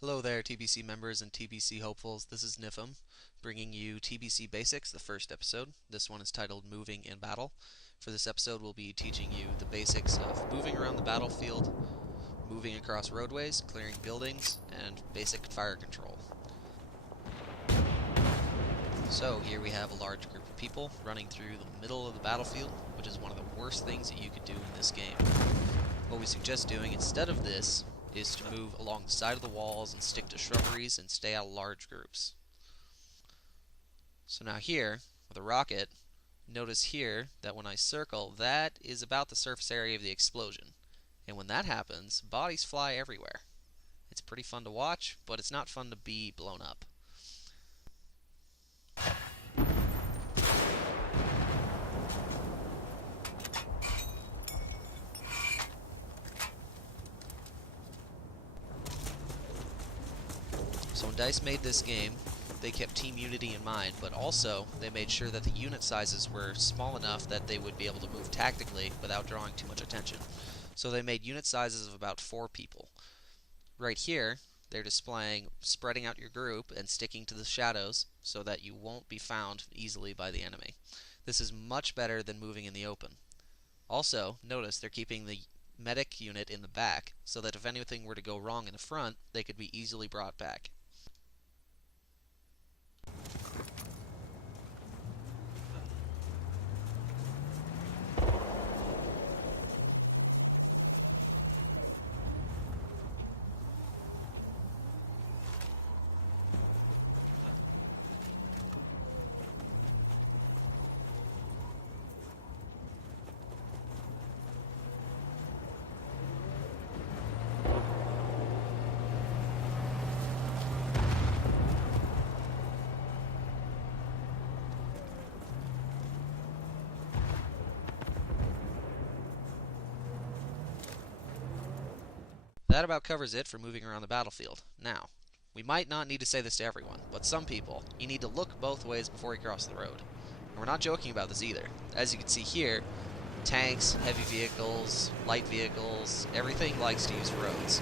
Hello there, TBC members and TBC hopefuls. This is Nifum, bringing you TBC Basics, the first episode. This one is titled Moving in Battle. For this episode, we'll be teaching you the basics of moving around the battlefield, moving across roadways, clearing buildings, and basic fire control. So here we have a large group of people running through the middle of the battlefield, which is one of the worst things that you could do in this game. What we suggest doing instead of this is to move along the side of the walls and stick to shrubberies and stay out of large groups. So now here, with a rocket, notice here that when I circle, that is about the surface area of the explosion. And when that happens, bodies fly everywhere. It's pretty fun to watch, but it's not fun to be blown up. So when DICE made this game, they kept team unity in mind, but also they made sure that the unit sizes were small enough that they would be able to move tactically without drawing too much attention. So they made unit sizes of about 4 people. Right here, they're displaying spreading out your group and sticking to the shadows so that you won't be found easily by the enemy. This is much better than moving in the open. Also, notice they're keeping the medic unit in the back so that if anything were to go wrong in the front, they could be easily brought back. That about covers it for moving around the battlefield. Now, we might not need to say this to everyone, but some people, you need to look both ways before you cross the road. And we're not joking about this either. As you can see here, tanks, heavy vehicles, light vehicles, everything likes to use roads.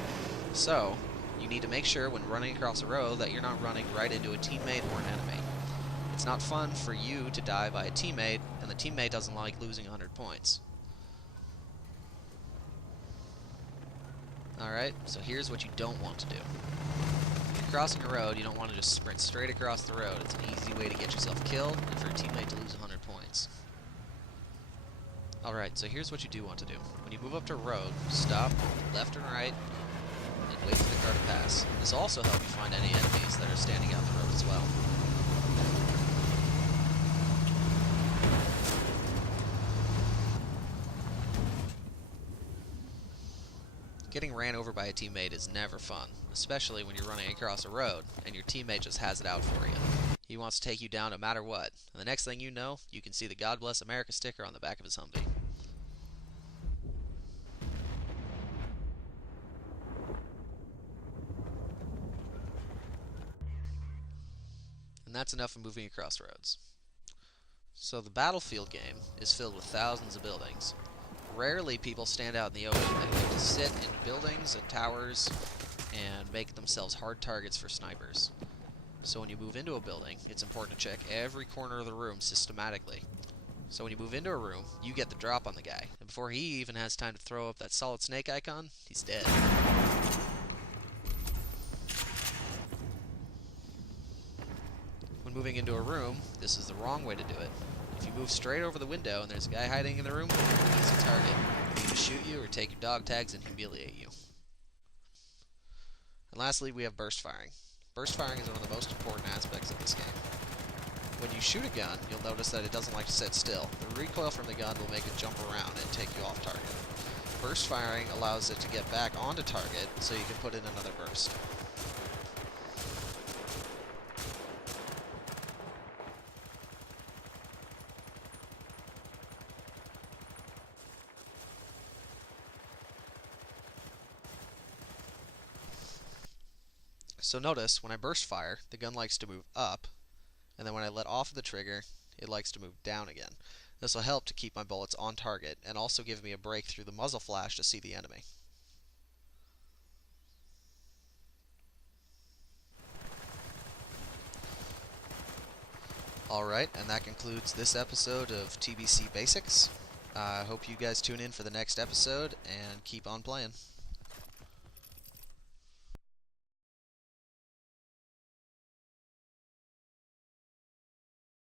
So, you need to make sure when running across a road that you're not running right into a teammate or an enemy. It's not fun for you to die by a teammate, and the teammate doesn't like losing 100 points. Alright, so here's what you don't want to do. If you're crossing a road, you don't want to just sprint straight across the road. It's an easy way to get yourself killed and for a teammate to lose 100 points. Alright, so here's what you do want to do. When you move up to a road, stop left and right and wait for the car to pass. This will also help you find any enemies that are standing out the road as well. Getting ran over by a teammate is never fun, especially when you're running across a road and your teammate just has it out for you. He wants to take you down no matter what, and the next thing you know, you can see the God Bless America sticker on the back of his Humvee. And that's enough of moving across roads. So the battlefield game is filled with thousands of buildings. Rarely people stand out in the open. They like to sit in buildings and towers and make themselves hard targets for snipers. So when you move into a building, it's important to check every corner of the room systematically. So when you move into a room, you get the drop on the guy, and before he even has time to throw up that solid snake icon, he's dead. When moving into a room, this is the wrong way to do it. If you move straight over the window and there's a guy hiding in the room, he's a target. He can shoot you or take your dog tags and humiliate you. And lastly, we have burst firing. Burst firing is one of the most important aspects of this game. When you shoot a gun, you'll notice that it doesn't like to sit still. The recoil from the gun will make it jump around and take you off target. Burst firing allows it to get back onto target so you can put in another burst. So notice, when I burst fire, the gun likes to move up, and then when I let off the trigger, it likes to move down again. This will help to keep my bullets on target, and also give me a break through the muzzle flash to see the enemy. Alright, and that concludes this episode of TBC Basics. I hope you guys tune in for the next episode and keep on playing.